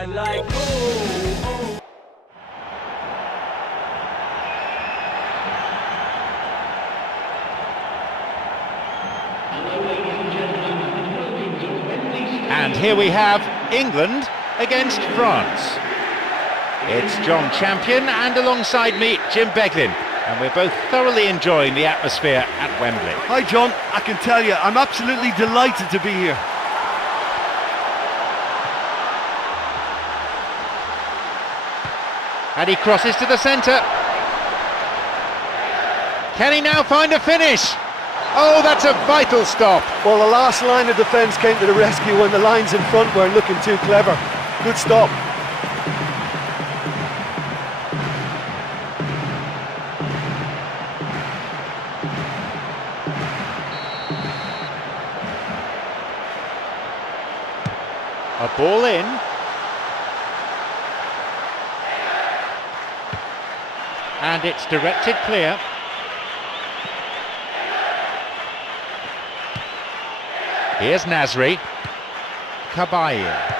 I like oh. And here we have England against France. It's John Champion and alongside me, Jim Beglin. And we're both thoroughly enjoying the atmosphere at Wembley. Hi John, I can tell you, I'm absolutely delighted to be here. And he crosses to the centre. Can he now find a finish? Oh, that's a vital stop. Well, the last line of defence came to the rescue when the lines in front weren't looking too clever. Good stop. A ball in. And it's directed clear. Here's Nasri. Kabaye.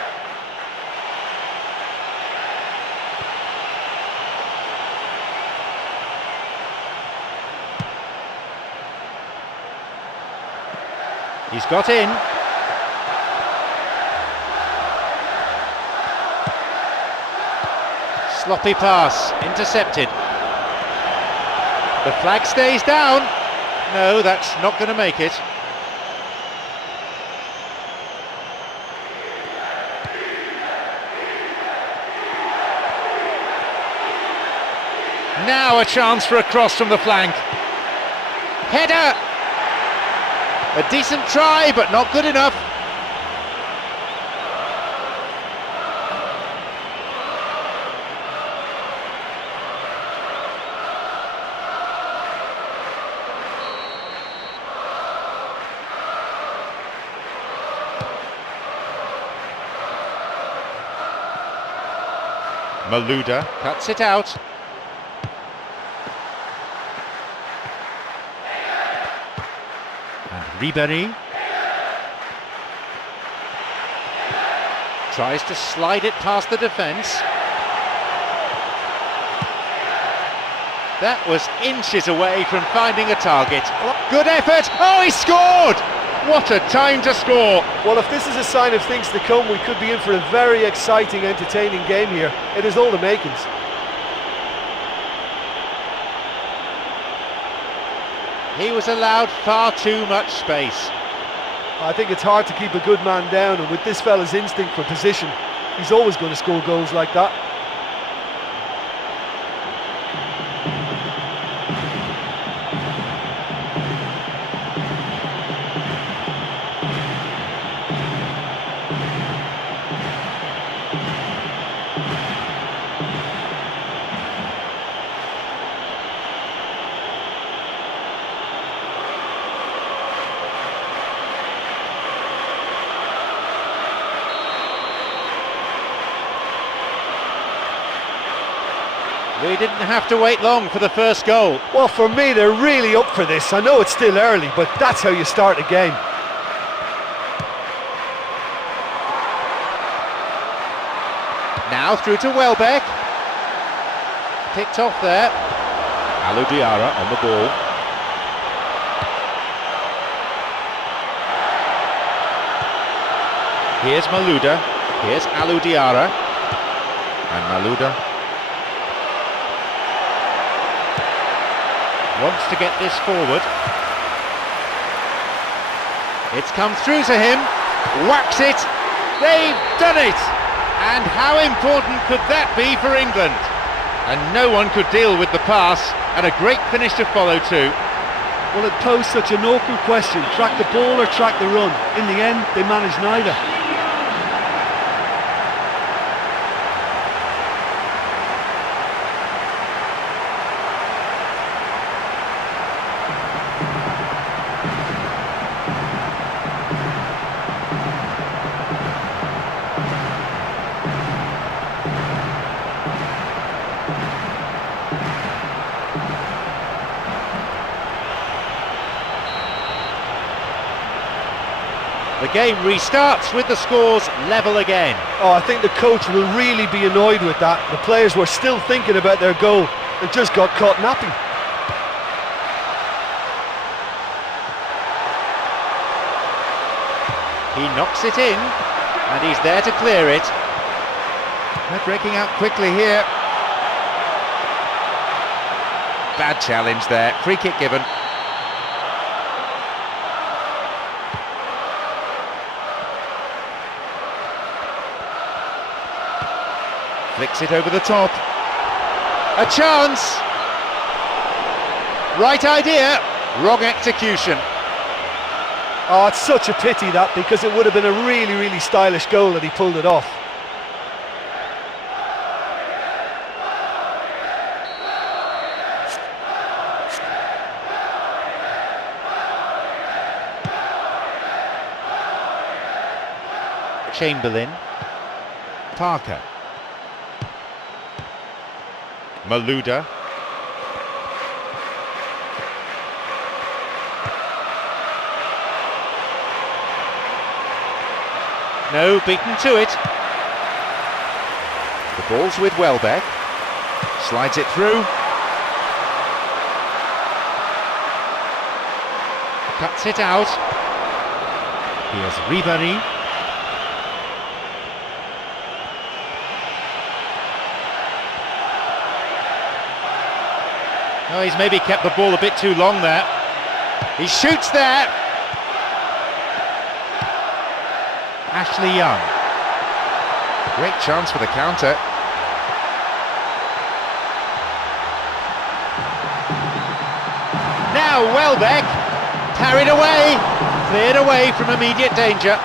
He's got in. Sloppy pass, intercepted. The flag stays down. No, that's not going to make it. Now a chance for a cross from the flank. Header! A decent try, but not good enough. Malouda cuts it out. And Ribéry tries to slide it past the defence. That was inches away from finding a target. Good effort! Oh, he scored! What a time to score! Well, if this is a sign of things to come, we could be in for a very exciting, entertaining game here. It is all the makings. He was allowed far too much space. I think it's hard to keep a good man down, and with this fella's instinct for position, he's always going to score goals like that. We didn't have to wait long for the first goal. Well, for me, they're really up for this. I know it's still early, but that's how you start a game. Now through to Welbeck. Picked off there. Alou Diarra on the ball. Here's Malouda. Here's Alou Diarra. And Malouda wants to get this forward. It's come through to him. Whacks it. They've done it. And how important could that be for England? And no one could deal with the pass, and a great finish to follow too. Well, it posed such an awkward question. Track the ball or track the run? In the end, they managed neither. The game restarts with the scores level again. Oh, I think the coach will really be annoyed with that. The players were still thinking about their goal and just got caught napping. He knocks it in, and he's there to clear it. They're breaking out quickly here. Bad challenge there, free kick given. Flicks it over the top. A chance! Right idea, wrong execution. Oh, it's such a pity that, because it would have been a really, really stylish goal that he pulled it off. Chamberlain. Parker. Malouda. No, beaten to it. The ball's with Welbeck. Slides it through. Cuts it out. Here's Ribéry. Oh, he's maybe kept the ball a bit too long there. He shoots there. Ashley Young. Great chance for the counter. Now Welbeck. Carried away. Cleared away from immediate danger.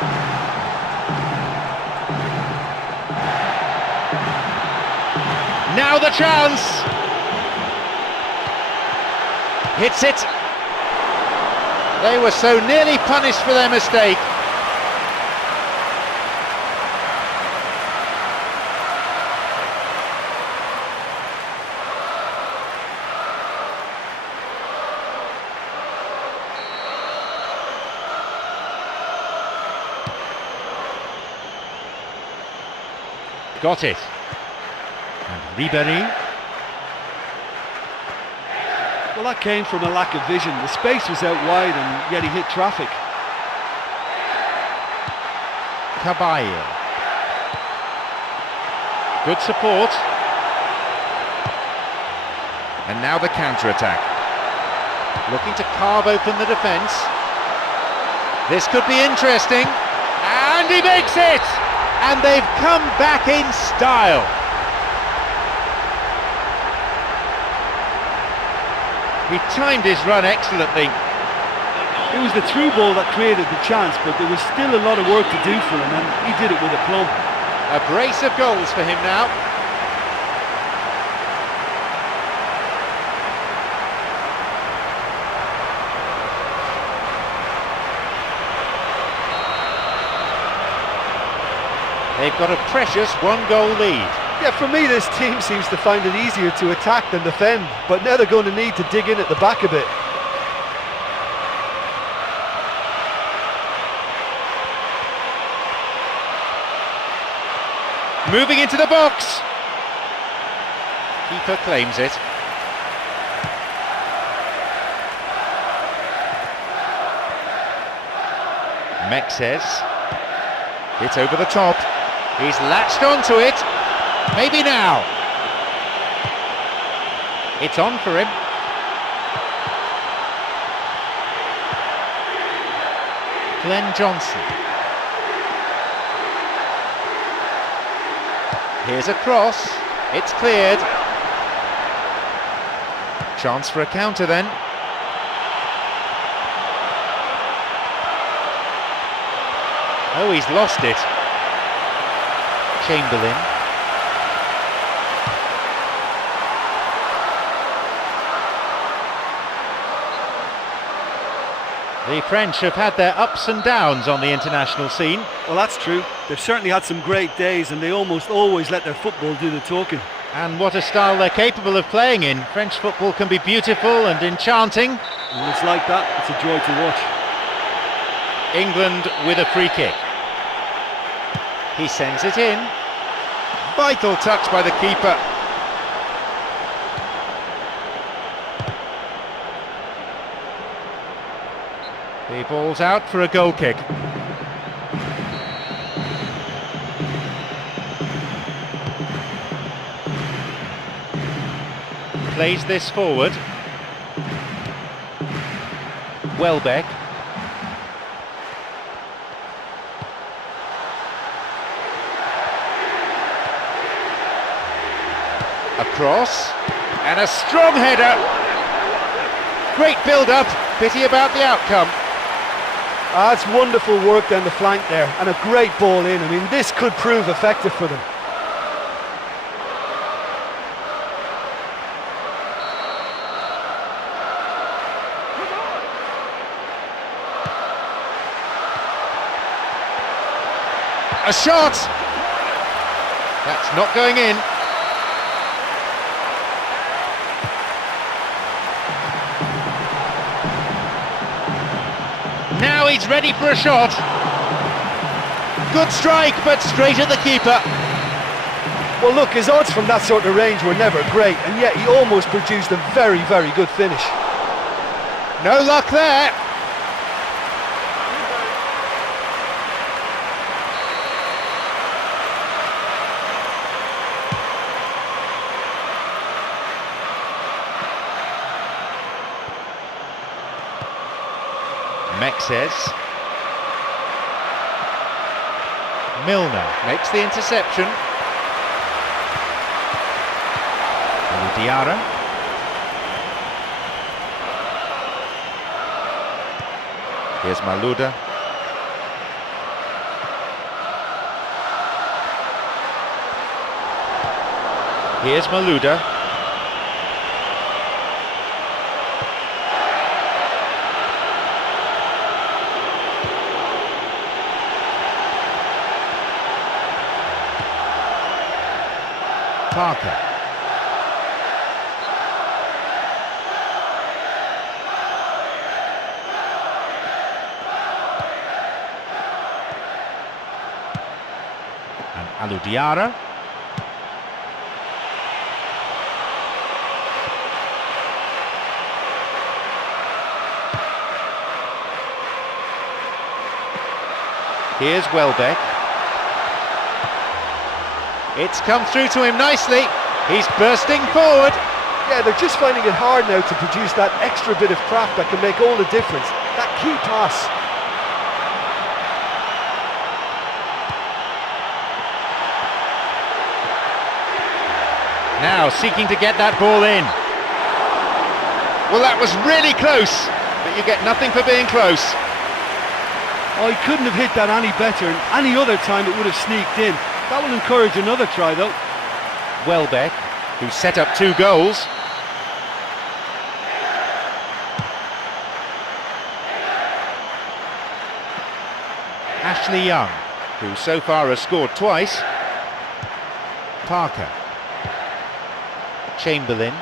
Now the chance. Hits it. They were so nearly punished for their mistake. Got it. And Ribéry. Well, that came from a lack of vision. The space was out wide and yet he hit traffic. Caballo. Good support. And now the counter-attack. Looking to carve open the defence. This could be interesting. And he makes it! And they've come back in style. He timed his run excellently. It was the through ball that created the chance, but there was still a lot of work to do for him, and he did it with aplomb. A brace of goals for him now. They've got a precious one-goal lead. Yeah, for me this team seems to find it easier to attack than defend, but now they're going to need to dig in at the back a bit. Moving into the box. Keeper claims it. Mexes. It's over the top. He's latched onto it. Maybe now. It's on for him. Glenn Johnson. Here's a cross. It's cleared. Chance for a counter then. Oh, he's lost it. Chamberlain. The French have had their ups and downs on the international scene. Well, that's true. They've certainly had some great days, and they almost always let their football do the talking. And what a style they're capable of playing in. French football can be beautiful and enchanting. And it's like that, it's a joy to watch. England with a free kick. He sends it in. Vital touch by the keeper. The ball's out for a goal kick. Plays this forward. Welbeck. Across, and a strong header. Great build-up, pity about the outcome. That's wonderful work down the flank there, and a great ball in. I mean, this could prove effective for them. A shot! That's not going in. Now he's ready for a shot. Good strike, but straight at the keeper. Well, look, his odds from that sort of range were never great, and yet he almost produced a very, very good finish. No luck there. Mexes. Milner makes the interception. Diarra. Here's Malouda. Here's Malouda. Parker. And Diarra. Here's Welbeck. It's come through to him nicely. He's bursting forward. Yeah, they're just finding it hard now to produce that extra bit of craft that can make all the difference. That key pass. Now seeking to get that ball in. Well, that was really close, but you get nothing for being close. Oh, he couldn't have hit that any better, and any other time it would have sneaked in. That will encourage another try, though. Welbeck, who set up 2 goals. Ashley Young, who so far has scored twice. Parker. Chamberlain.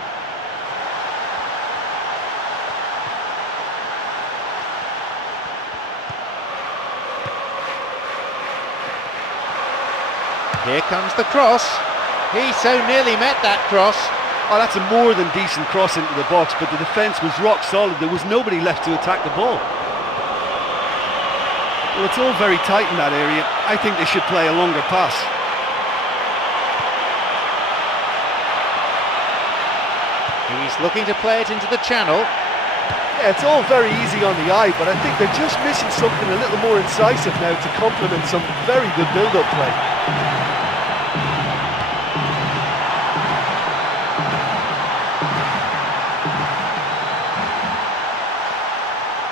Here comes the cross. He so nearly met that cross. Oh, that's a more than decent cross into the box, but the defence was rock solid. There was nobody left to attack the ball. Well, it's all very tight in that area. I think they should play a longer pass. He's looking to play it into the channel. Yeah, it's all very easy on the eye, but I think they're just missing something a little more incisive now to complement some very good build-up play.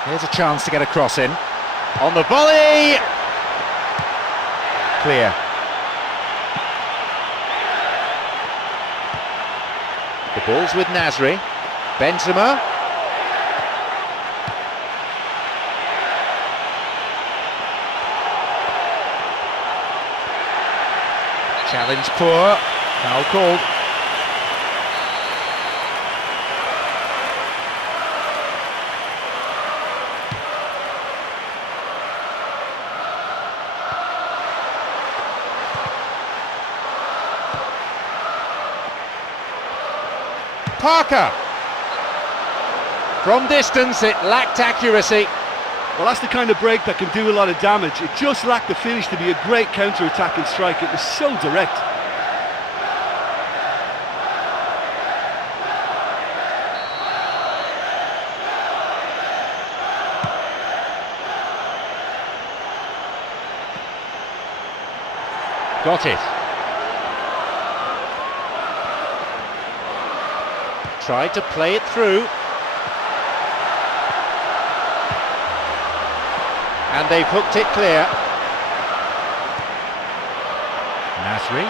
Here's a chance to get a cross in. On the volley! Clear. The ball's with Nasri. Benzema. Challenge poor. Foul called. Parker. From distance, it lacked accuracy. Well, that's the kind of break that can do a lot of damage. It just lacked the finish to be a great counter-attacking strike. It was so direct. Got it. Tried to play it through. And they've hooked it clear. Nasri.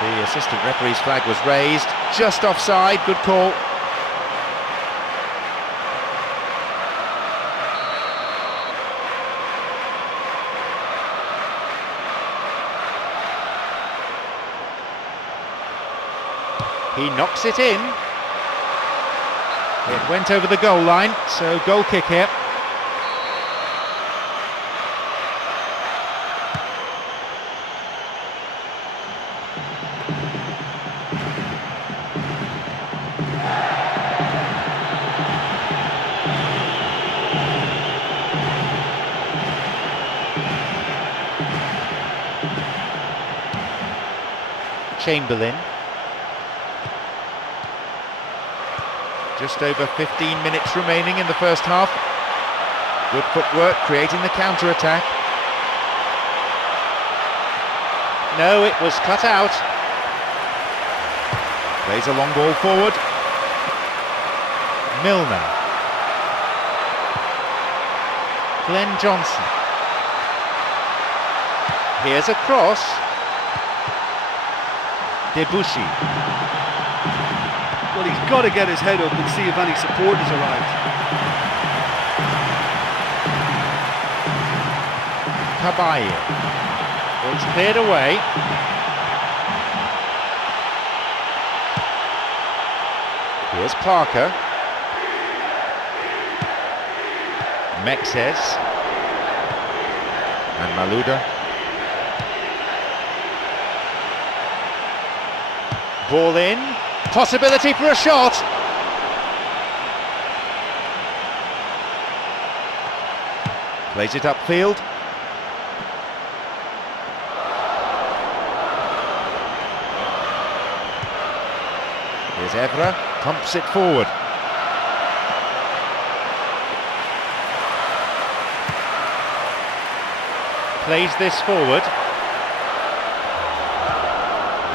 The assistant referee's flag was raised. Just offside, good call. He knocks it in. It went over the goal line, so goal kick here. Chamberlain. Just over 15 minutes remaining in the first half. Good footwork, creating the counter-attack. No, it was cut out. Plays a long ball forward. Milner. Glenn Johnson. Here's a cross. Debussy. Well, he's got to get his head up and see if any support has arrived. Cabaye. It's cleared away. Here's Parker. Mexes. And Malouda. Ball in. Possibility for a shot. Plays it upfield. Here's Evra, pumps it forward. Plays this forward.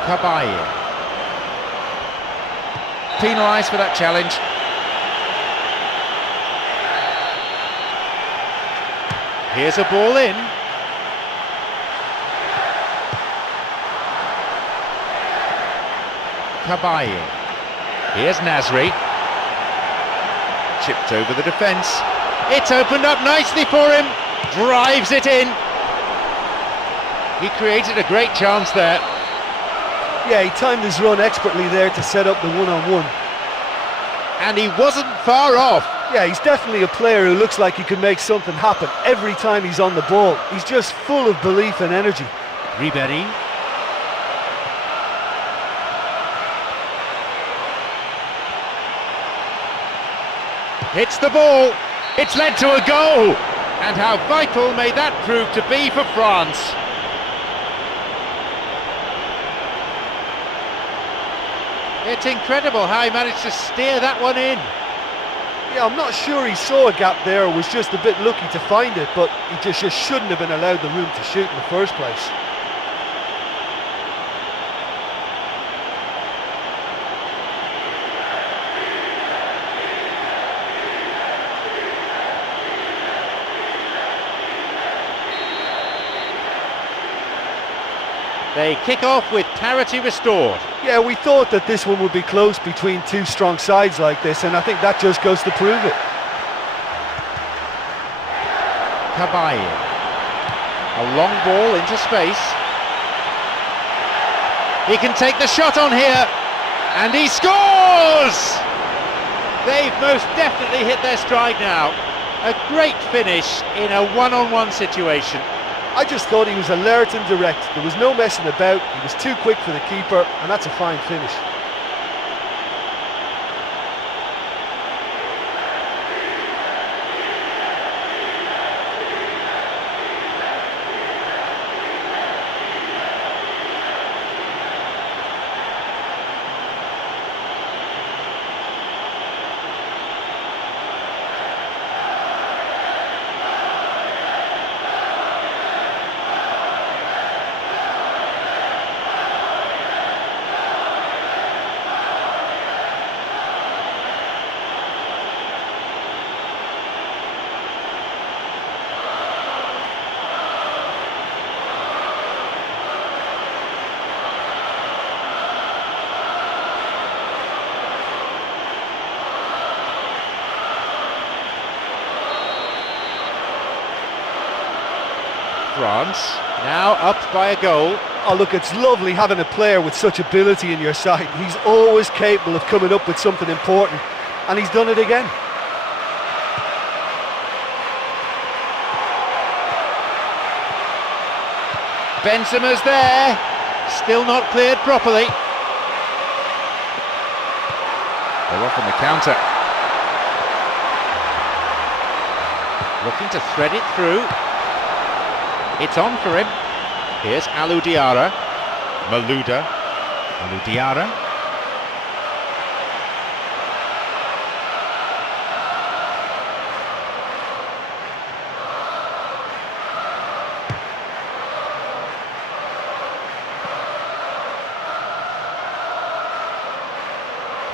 Cabaye. Penalised for that challenge. Here's a ball in. Cabaye. Here's Nasri. Chipped over the defence. It's opened up nicely for him. Drives it in. He created a great chance there. Yeah, he timed his run expertly there to set up the one-on-one. And he wasn't far off. Yeah, he's definitely a player who looks like he can make something happen every time he's on the ball. He's just full of belief and energy. Ribery. Hits the ball. It's led to a goal. And how vital may that prove to be for France. It's incredible how he managed to steer that one in. Yeah, I'm not sure he saw a gap there or was just a bit lucky to find it, but he just shouldn't have been allowed the room to shoot in the first place. They kick off with parity restored. Yeah, we thought that this one would be close between two strong sides like this, and I think that just goes to prove it. Cabaye. A long ball into space. He can take the shot on here, and he scores! They've most definitely hit their stride now. A great finish in a one-on-one situation. I just thought he was alert and direct. There was no messing about. He was too quick for the keeper, and that's a fine finish. France now up by a goal. Oh look, it's lovely having a player with such ability in your side. He's always capable of coming up with something important, and he's done it again. Benzema's there, still not cleared properly. They're off on the counter. Looking to thread it through. It's on for him. Here's Alou Diarra. Malouda. Alou Diarra.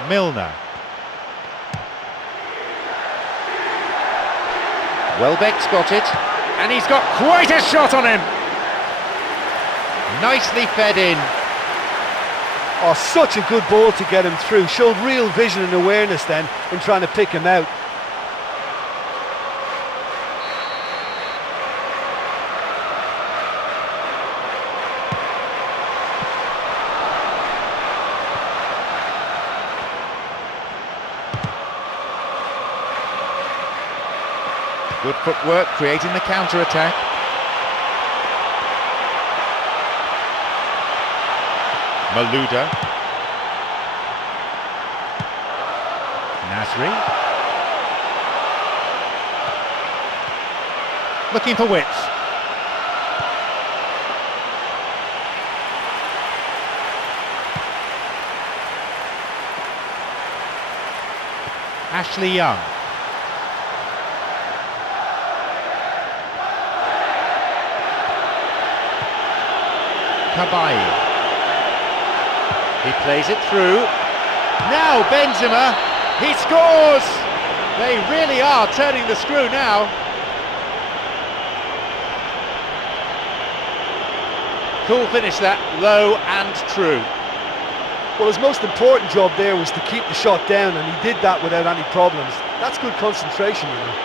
Milner. Welbeck's got it, and he's got quite a shot on him. Nicely fed in. Oh, such a good ball to get him through. Showed real vision and awareness then in trying to pick him out. Good footwork, creating the counter-attack. Malouda. Nasri. Looking for width. Ashley Young. Kabai. He plays it through. Now Benzema, he scores! They really are turning the screw now. Cool finish that, low and true. Well, his most important job there was to keep the shot down, and he did that without any problems. That's good concentration, you know.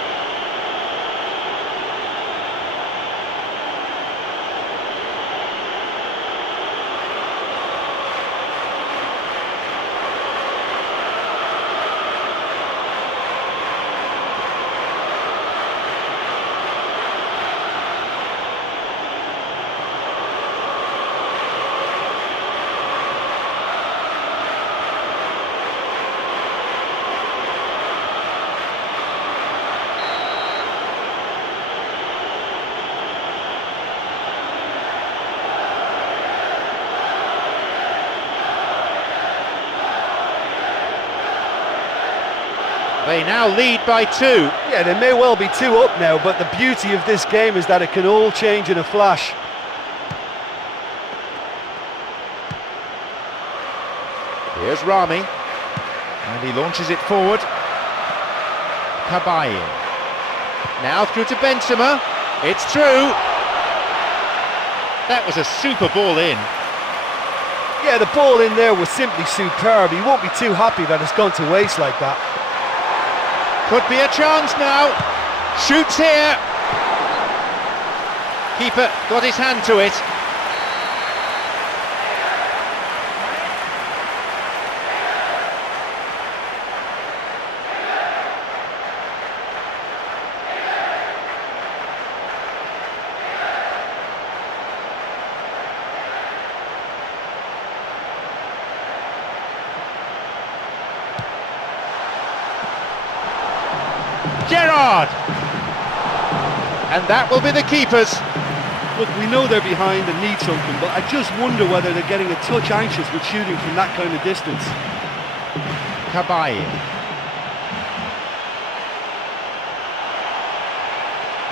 They now lead by 2. Yeah, they may well be 2 up now, but the beauty of this game is that it can all change in a flash. Here's Rami, and he launches it forward. Kabai. Now through to Benzema. It's through. That was a super ball in. Yeah, the ball in there was simply superb. He won't be too happy that it's gone to waste like that. Could be a chance now. Shoots here. Keeper got his hand to it. Gerrard! And that will be the keepers. Look, we know they're behind and need something, but I just wonder whether they're getting a touch anxious with shooting from that kind of distance. Kabai.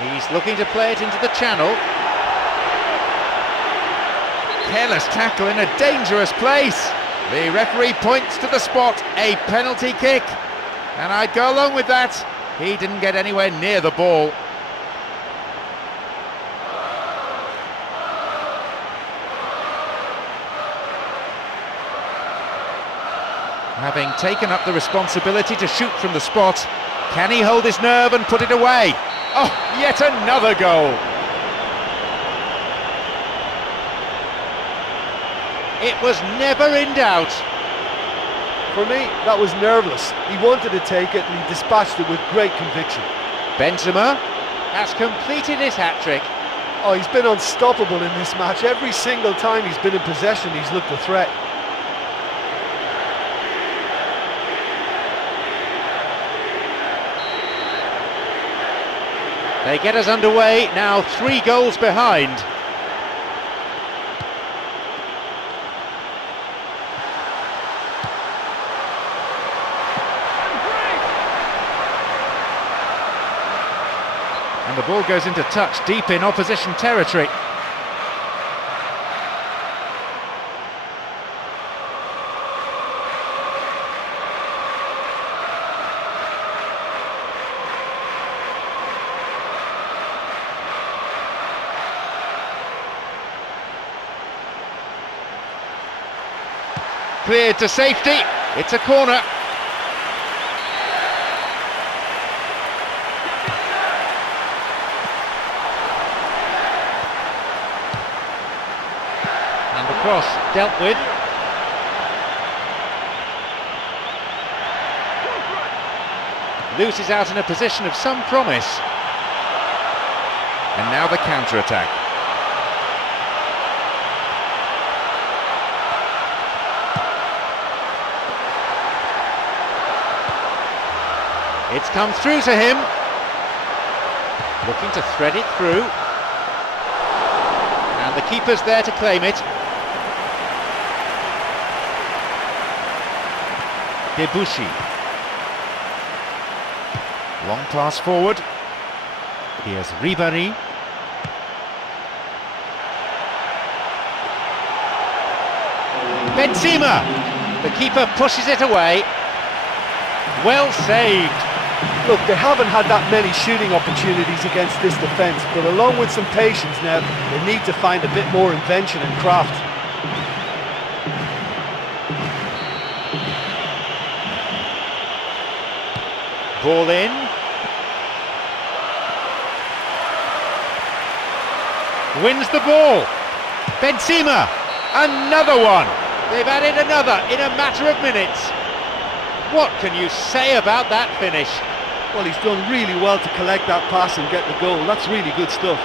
He's looking to play it into the channel. Careless tackle in a dangerous place. The referee points to the spot, a penalty kick. And I'd go along with that. He didn't get anywhere near the ball. Having taken up the responsibility to shoot from the spot, can he hold his nerve and put it away? Oh, yet another goal! It was never in doubt. For me, that was nerveless. He wanted to take it and he dispatched it with great conviction. Benzema has completed his hat-trick. Oh, he's been unstoppable in this match. Every single time he's been in possession, he's looked a threat. They get us underway, now 3 goals behind. And the ball goes into touch deep in opposition territory. Cleared to safety, it's a corner. And the cross dealt with. Loses out in a position of some promise. And now the counter-attack. It's come through to him. Looking to thread it through. And the keeper's there to claim it. Debussy. Long pass forward. Here's Ribéry. Benzema! The keeper pushes it away. Well saved. Look, they haven't had that many shooting opportunities against this defence, but along with some patience now, they need to find a bit more invention and craft. Ball in. Wins the ball. Benzema, another one. They've added another in a matter of minutes. What can you say about that finish? Well, he's done really well to collect that pass and get the goal. That's really good stuff.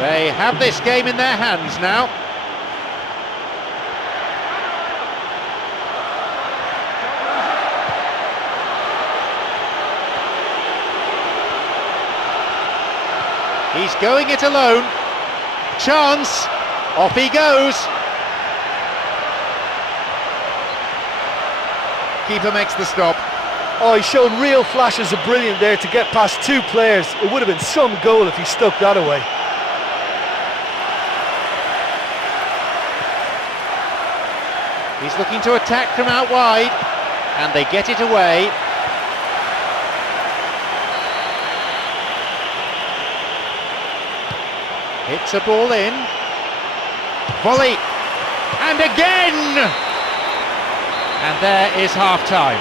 They have this game in their hands now. He's going it alone. Chance. Off he goes. Keeper makes the stop. Oh, he showed real flashes of brilliance there to get past 2 players. It would have been some goal if he stuck that away. He's looking to attack from out wide, and they get it away. Hits a ball in. Volley. And again! And there is half-time.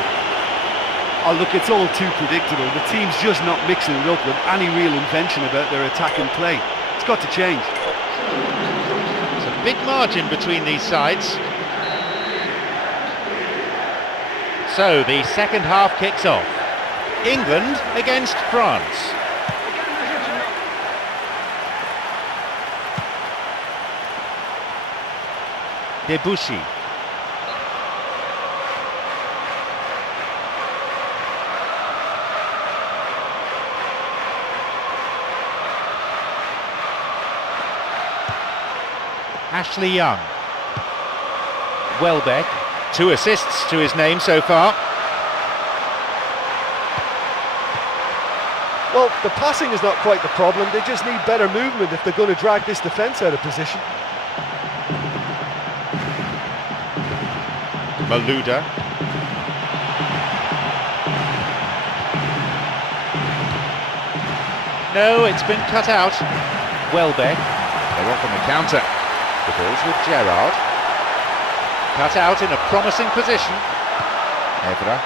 Oh, look, it's all too predictable. The team's just not mixing it up with any real invention about their attack and play. It's got to change. It's a big margin between these sides. So the second half kicks off. England against France. Debussy. Ashley Young. Welbeck. 2 assists to his name so far. Well, the passing is not quite the problem, they just need better movement if they're going to drag this defence out of position. Malouda. No, it's been cut out. Welbeck. They're off on the counter. The ball's with Gerrard. Cut out in a promising position. Evra.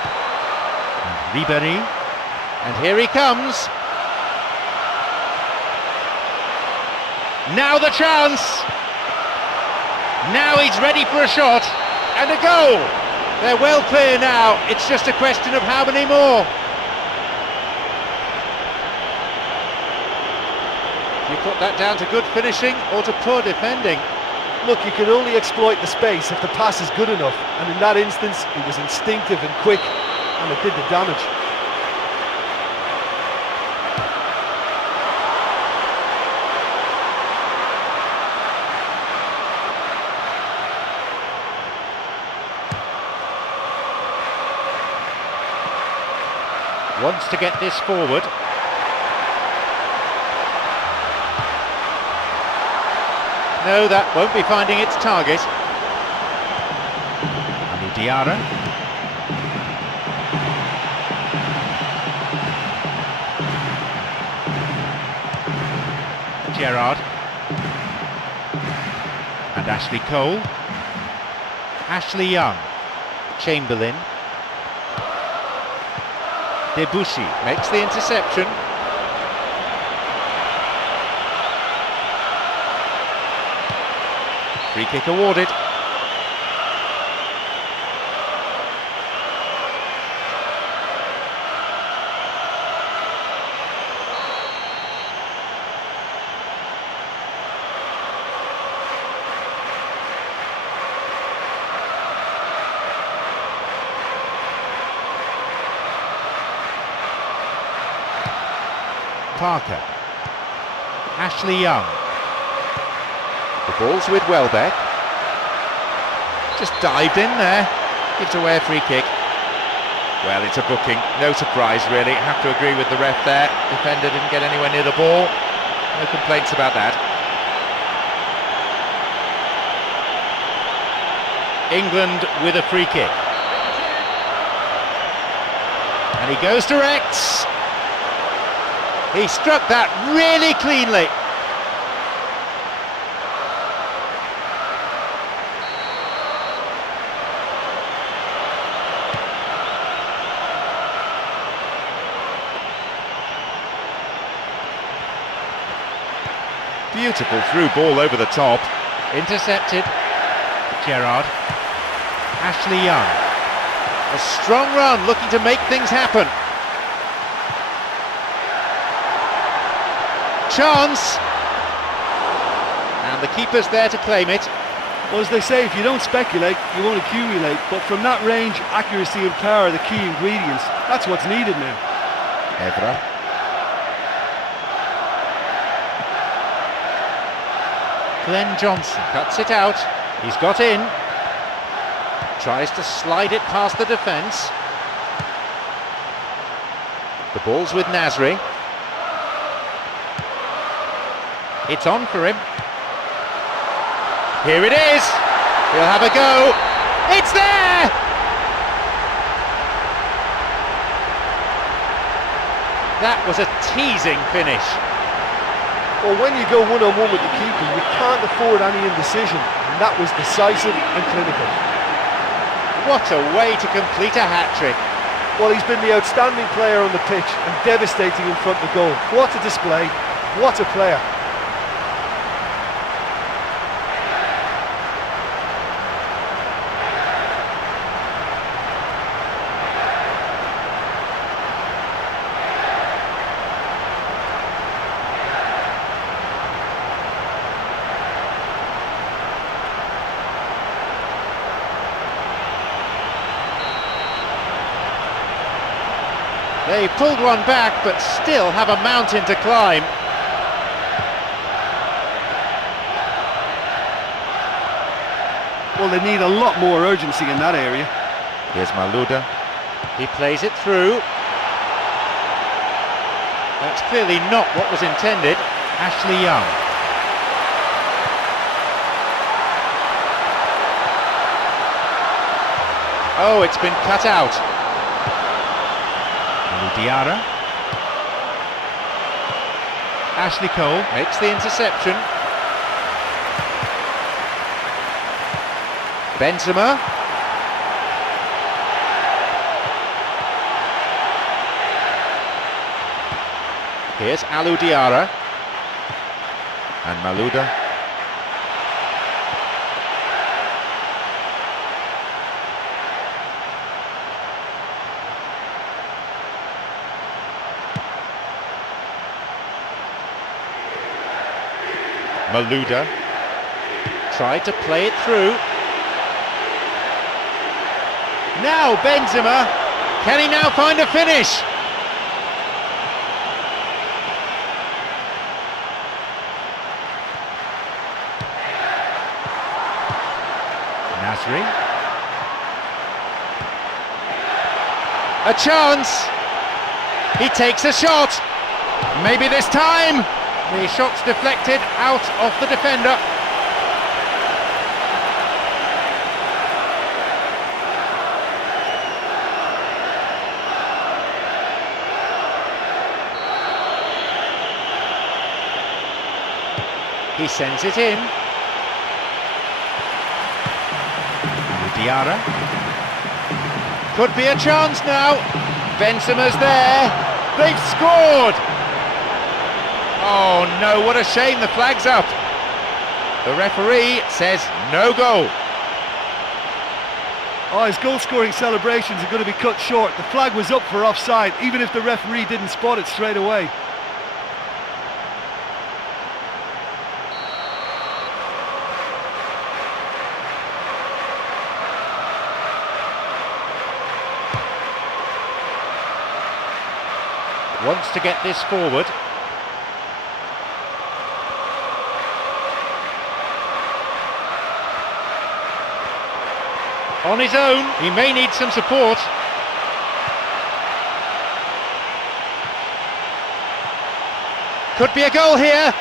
And Ribéry. And here he comes. Now the chance. Now he's ready for a shot. And a goal! They're well clear now, it's just a question of how many more. You put that down to good finishing or to poor defending? Look, you can only exploit the space if the pass is good enough, and in that instance it was instinctive and quick, and it did the damage. Wants to get this forward. No, that won't be finding its target. Amu Diarra. Gerrard. And Ashley Cole. Ashley Young. Chamberlain. Debussy makes the interception. Free kick awarded. Parker. Ashley Young. The ball's with Welbeck. Just dived in there. Gives away a free kick. Well, it's a booking. No surprise, really. Have to agree with the ref there. Defender didn't get anywhere near the ball. No complaints about that. England with a free kick. And he goes direct. He struck that really cleanly. Beautiful through ball over the top. Intercepted. Gerrard. Ashley Young. A strong run, looking to make things happen. Chance, and the keeper's there to claim it. Well, as they say, if you don't speculate, you won't accumulate, but from that range, accuracy and power are the key ingredients. That's what's needed now. Evra. Glenn Johnson cuts it out. He's got in. Tries to slide it past the defence. The ball's with Nasri. It's on for him. Here it is. He'll have a go. It's there! That was a teasing finish. Well, when you go one-on-one with the keeper, you can't afford any indecision, and that was decisive and clinical. What a way to complete a hat-trick. Well, he's been the outstanding player on the pitch and devastating in front of goal. What a display, what a player. They pulled one back, but still have a mountain to climb. Well, they need a lot more urgency in that area. Here's Malouda. He plays it through. That's clearly not what was intended. Ashley Young. Oh, it's been cut out. Diarra. Ashley Cole makes the interception. Benzema. Here's Alou Diarra. And Malouda. Malouda tried to play it through. Now Benzema, can he now find a finish? Nasri. A chance. He takes a shot. Maybe this time. The shot's deflected out of the defender. He sends it in. Diarra. Could be a chance now. Benzema's there. They've scored. Oh no, what a shame, the flag's up. The referee says no goal. Oh, his goal-scoring celebrations are going to be cut short. The flag was up for offside, even if the referee didn't spot it straight away. Wants to get this forward. On his own, he may need some support. Could be a goal here.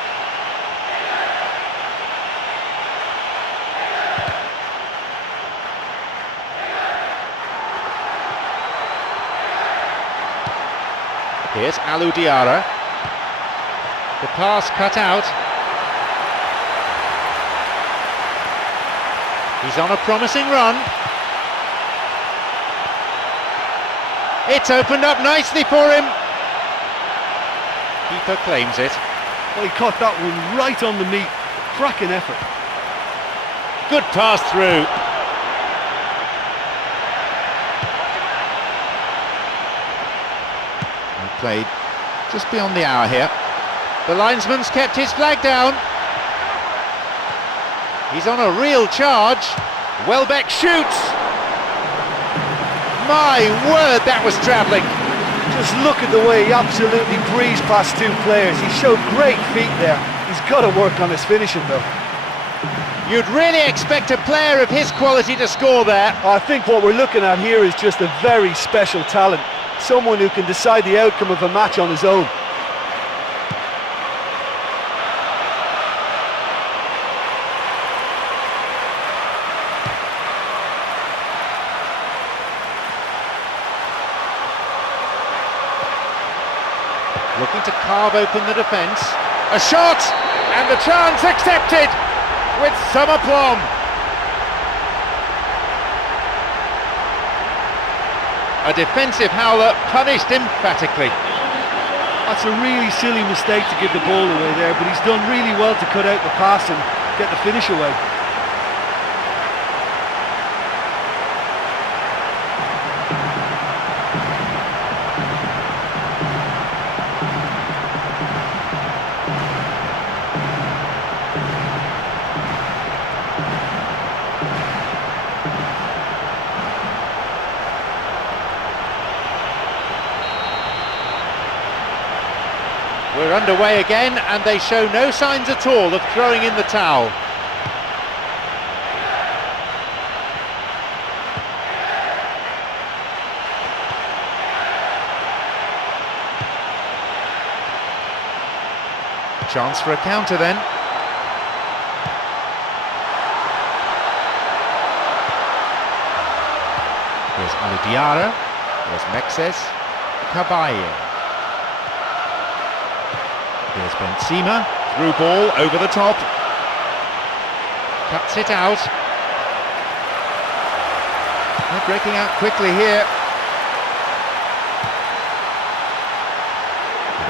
Here's Alou Diarra. The pass cut out. He's on a promising run. It's opened up nicely for him. Keeper claims it. Well, he caught that one right on the meat. Cracking effort. Good pass through. Played just beyond the hour here. The linesman's kept his flag down. He's on a real charge. Welbeck shoots. My word, that was travelling. Just look at the way he absolutely breezed past two players. He showed great feet there. He's got to work on his finishing though. You'd really expect a player of his quality to score there. I think what we're looking at here is just a very special talent. Someone who can decide the outcome of a match on his own. Looking to carve open the defence. A shot! And the chance accepted with some aplomb. A defensive howler punished emphatically. That's a really silly mistake to give the ball away there, but he's done really well to cut out the pass and get the finish away. They're underway again, and they show no signs at all of throwing in the towel. Chance for a counter then. Here's Ali Diarra, there's Mexes, Cabaye. Here's Benzema, through ball over the top. Cuts it out. They're breaking out quickly here.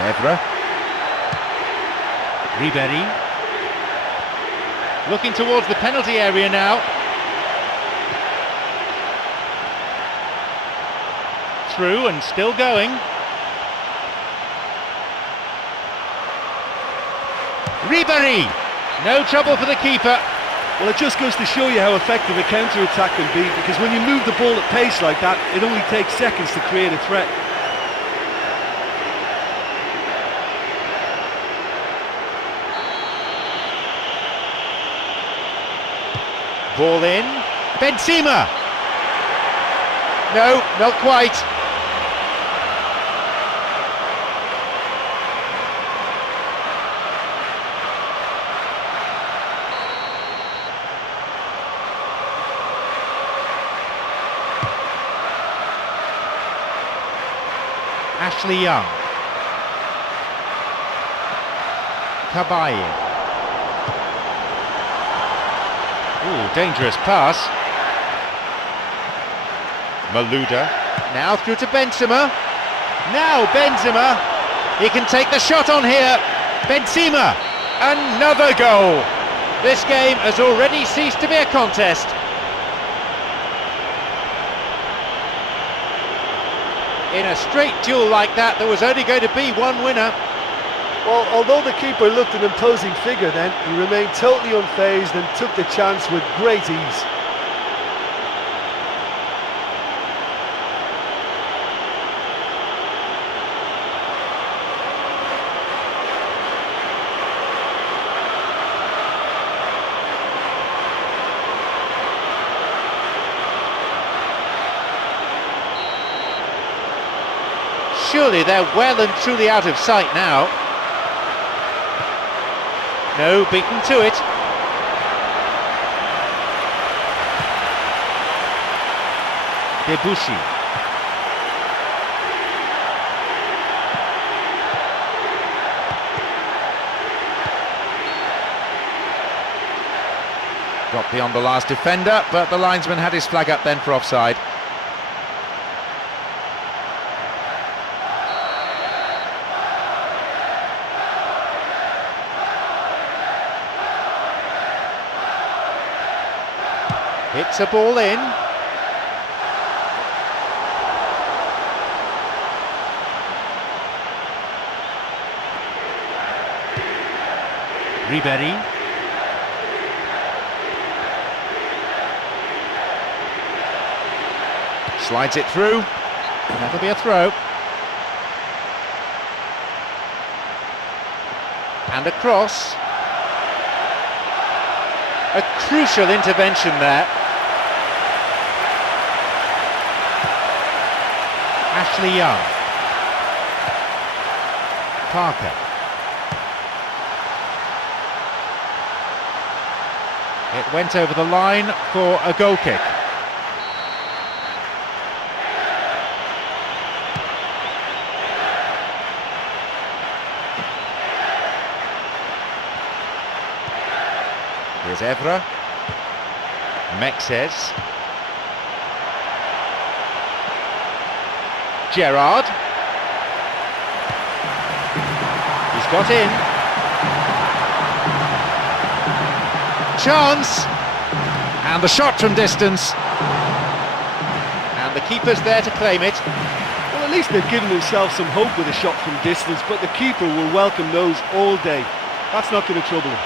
Evra. Ribéry. Looking towards the penalty area now. Through and still going. Ribéry! No trouble for the keeper. Well, it just goes to show you how effective a counter-attack can be, because when you move the ball at pace like that, it only takes seconds to create a threat. Ball in. Benzema! No, not quite. Ashley Young. Cabaye. Ooh, dangerous pass. Malouda. Now through to Benzema. Now Benzema. He can take the shot on here. Benzema. Another goal. This game has already ceased to be a contest. In a straight duel like that, there was only going to be one winner. Well, although the keeper looked an imposing figure then, he remained totally unfazed and took the chance with great ease. Surely they're well and truly out of sight now. No, beaten to it. Debussy. Got beyond the last defender, but the linesman had his flag up then for offside. Hits a ball in. Ribéry. Slides it through. And that'll be a throw. And a cross. A crucial intervention there. Ashley Young. Parker. It went over the line for a goal kick. Here's Evra. Mexes. Gerrard. He's got in. Chance. And the shot from distance. And the keeper's there to claim it. Well, at least they've given themselves some hope with a shot from distance, but the keeper will welcome those all day. That's not going to trouble him.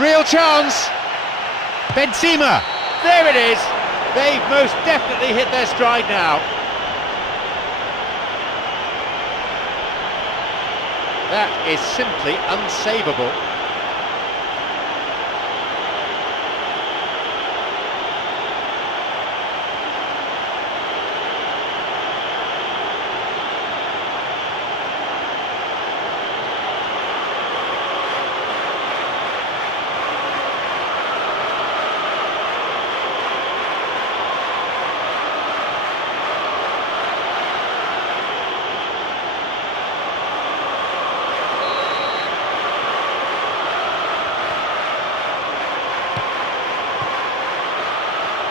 Real chance. Benzema. There it is. They've most definitely hit their stride now. That is simply unsavable.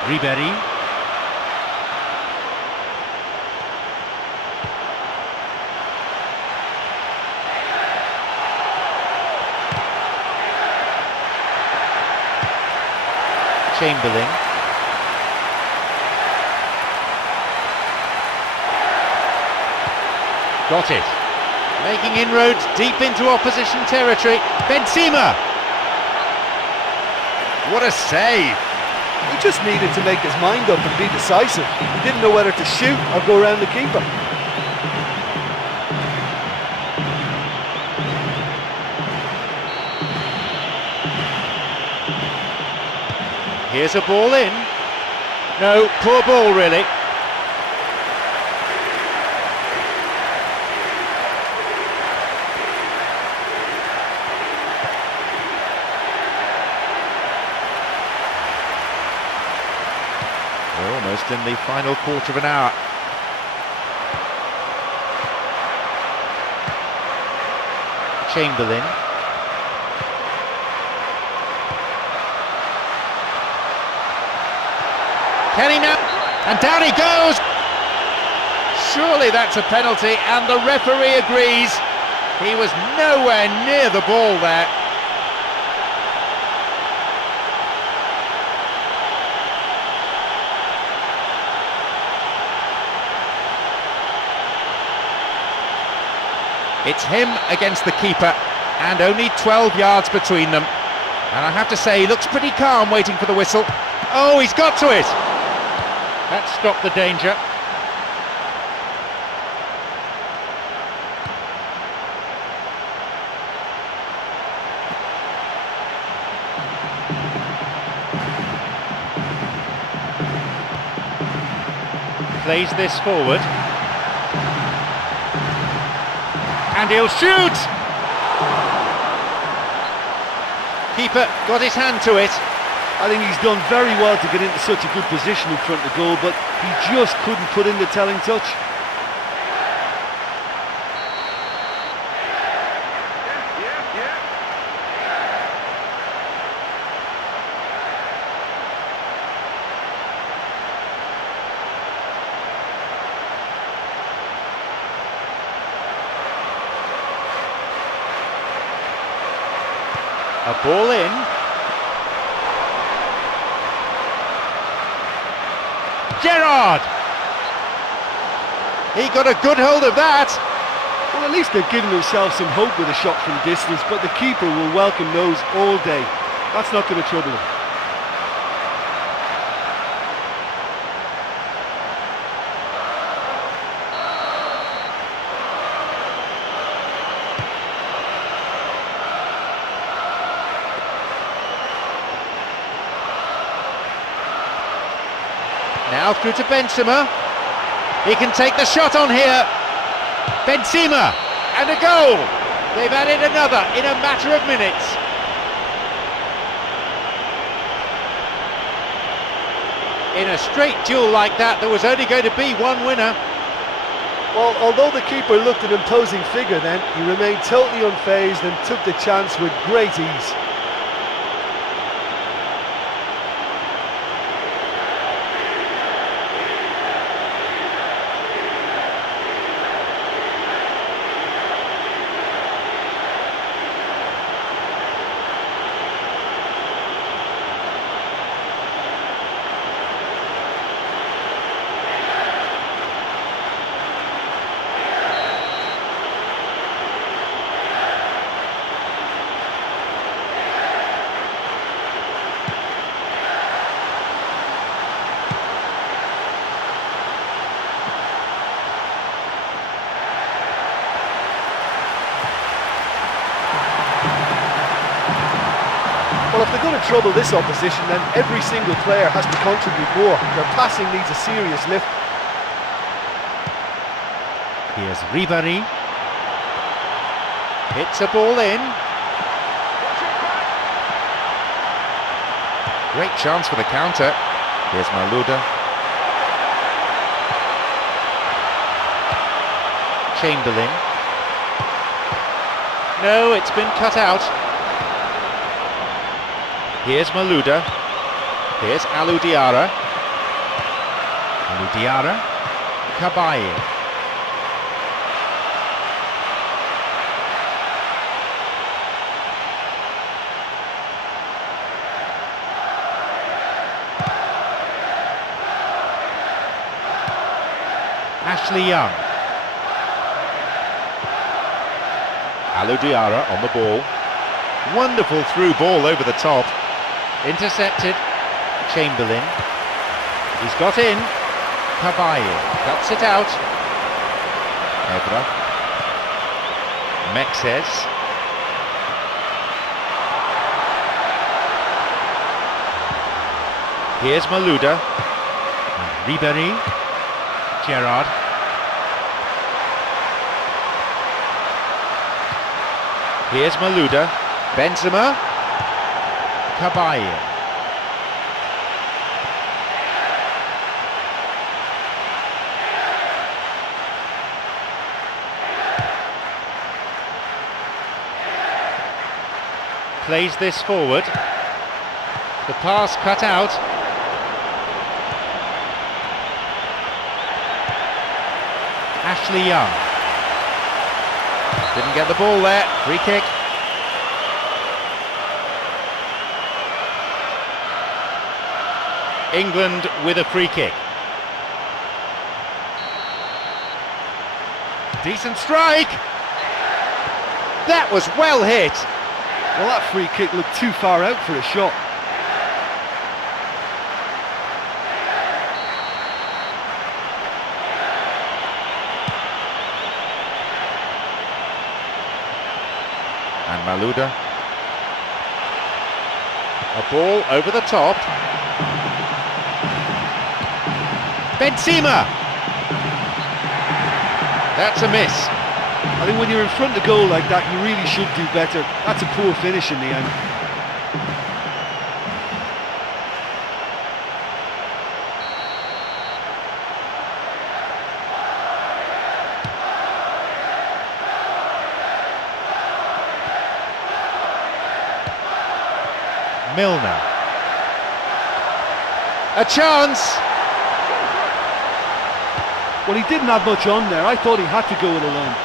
Ribery. Chamberlain. Got it. Making inroads deep into opposition territory. Benzema. What a save. He just needed to make his mind up and be decisive. He didn't know whether to shoot or go around the keeper. Here's a ball in. No, poor ball really. We're almost in the final quarter of an hour. Chamberlain. Can he now? And down he goes! Surely that's a penalty, and the referee agrees. He was nowhere near the ball there. It's him against the keeper, and only 12 yards between them. And I have to say, he looks pretty calm waiting for the whistle. Oh, he's got to it! That stopped the danger. Plays this forward. And he'll shoot! Keeper got his hand to it. I think he's done very well to get into such a good position in front of the goal, but he just couldn't put in the telling touch. A ball in. Gerrard! He got a good hold of that. Well, at least they've given themselves some hope with a shot from distance, but the keeper will welcome those all day. That's not going to trouble him. Now through to Benzema. He can take the shot on here. Benzema, and a goal. They've added another in a matter of minutes. In a straight duel like that, there was only going to be one winner. Well, although the keeper looked an imposing figure then, he remained totally unfazed and took the chance with great ease. if they're going to trouble this opposition, then every single player has to contribute more. Their passing needs a serious lift. Here's Ribéry. Hits a ball in. Great chance for the counter. Here's Malouda. Chamberlain. No, it's been cut out. Here's Malouda. Here's Alou Diarra. Alou Diarra. Cabaye. Ashley Young. Alou Diarra on the ball. Wonderful through ball over the top. Intercepted. Chamberlain. He's got in. Cabaye cuts it out. Evra. Mexes. Here's Malouda. Ribéry. Gerrard. Here's Malouda. Benzema. Cabaye. Plays this forward. The pass cut out. Ashley Young. Didn't get the ball there. Free kick. England with a free kick. Decent strike. That was well hit. Well, that free kick looked too far out for a shot. And Malouda. A ball over the top. Benzema! That's a miss. I think when you're in front of goal like that, you really should do better. That's a poor finish in the end. Milner. A chance! Well, he didn't have much on there. I thought he had to go it alone.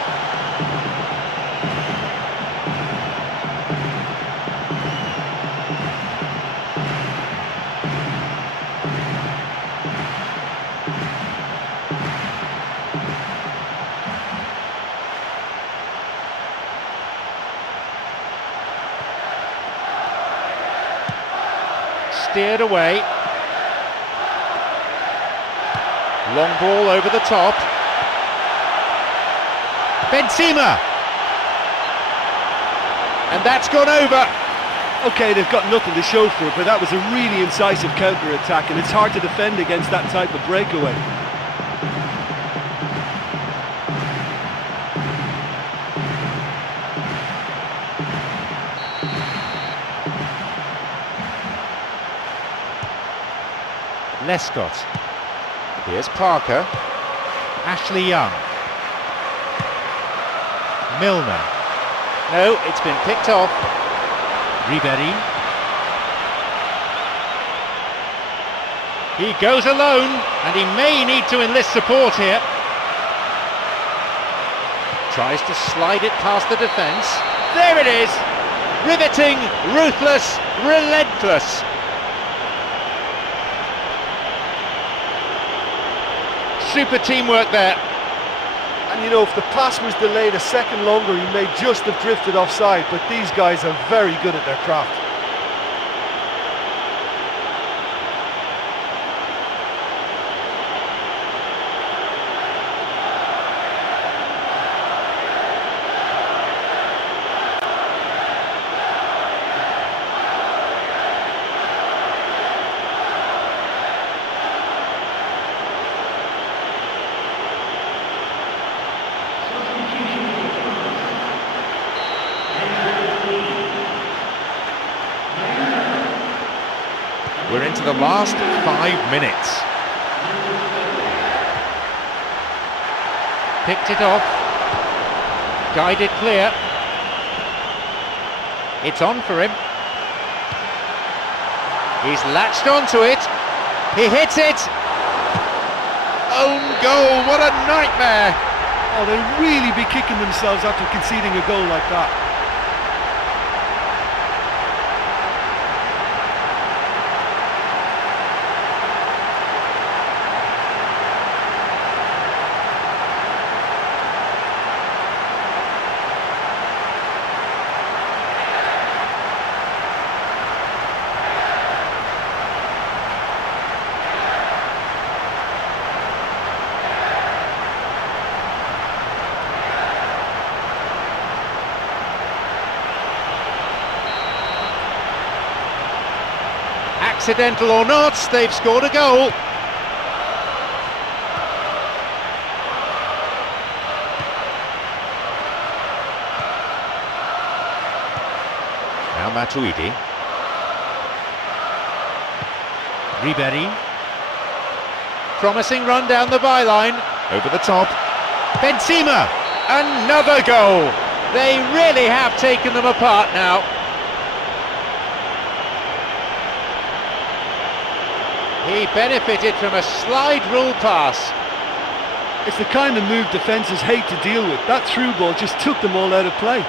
Steered away. Long ball over the top. Benzema! And that's gone over. OK, they've got nothing to show for it, but that was a really incisive counter-attack, and it's hard to defend against that type of breakaway. Lescott. Here's Parker. Ashley Young. Milner. No, it's been picked off. Ribéry. He goes alone, and he may need to enlist support here. Tries to slide it past the defence. There it is! Riveting, ruthless, relentless. Super teamwork there. And you know, if the pass was delayed a second longer, he may just have drifted offside, but these guys are very good at their craft. the last 5 minutes. Picked it off, guided clear. It's on for him. He's latched onto it. He hits it. Own goal, what a nightmare. Oh, they'll really be kicking themselves after conceding a goal like that. Accidental or not, they've scored a goal. Now Matuidi. Ribéry. Promising run down the byline. Over the top. Benzema. Another goal. They really have taken them apart now. He benefited from a slide rule pass. It's the kind of move defences hate to deal with. That through ball just took them all out of play.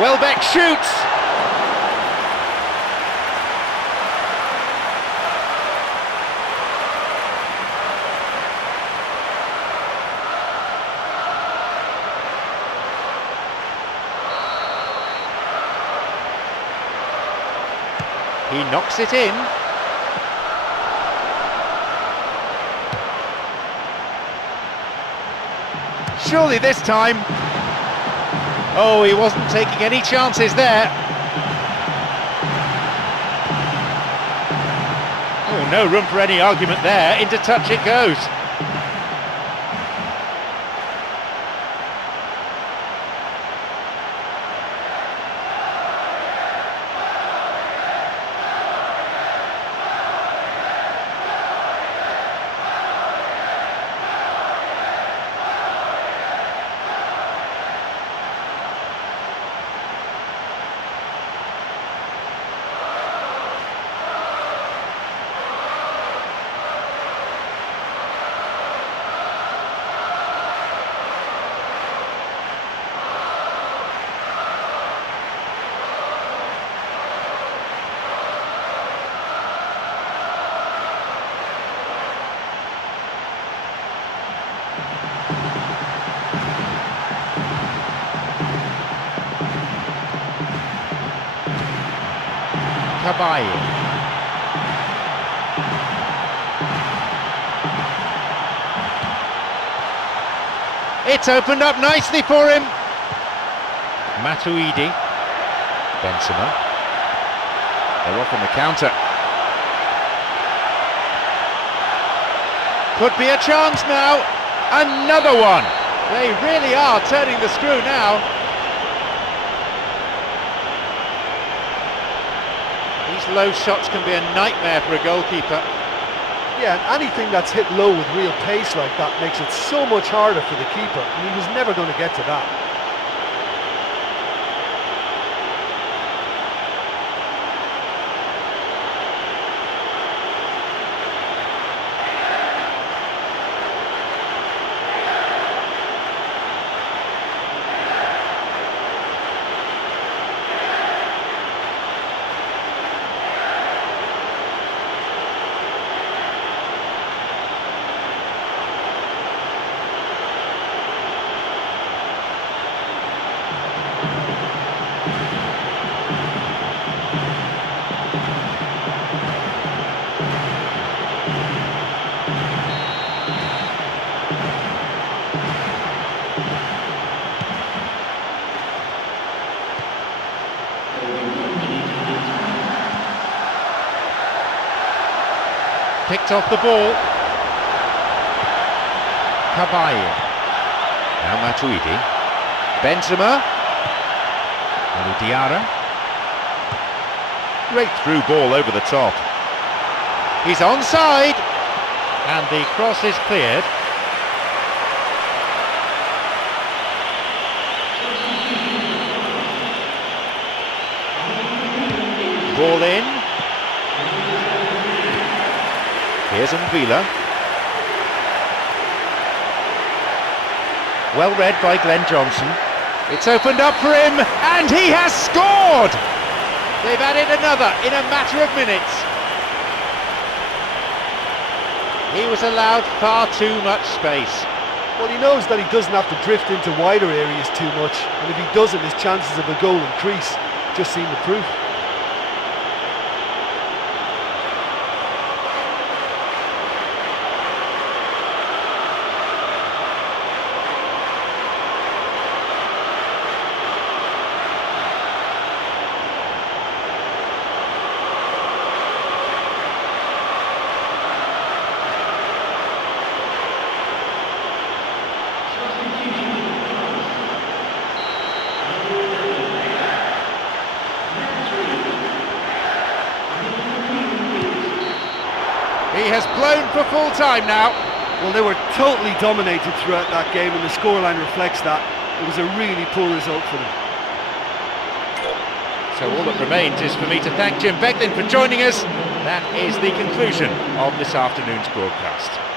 Welbeck shoots. He knocks it in. Surely this time. Oh, he wasn't taking any chances there. Oh, no room for any argument there. Into touch it goes. Cabaye. It's opened up nicely for him. Matuidi. Benzema. They're off on the counter. Could be a chance now. Another one. They really are turning the screw now. These low shots can be a nightmare for a goalkeeper. Yeah, and anything that's hit low with real pace like that makes it so much harder for the keeper, and he was never going to get to that. Picked off the ball. Cabaye. Now Matuidi. Benzema. Alou Diarra. Great through ball over the top. He's onside. And the cross is cleared. Ball in. Here's Mvila. Well read by Glenn Johnson. It's opened up for him, and he has scored! They've added another in a matter of minutes. He was allowed far too much space. Well, he knows that he doesn't have to drift into wider areas too much, and if he doesn't, his chances of a goal increase. Just seen the proof. He has blown for full time now. Well, they were totally dominated throughout that game, and the scoreline reflects that. It was a really poor result for them. So all that remains is for me to thank Jim Beglin for joining us. That is the conclusion of this afternoon's broadcast.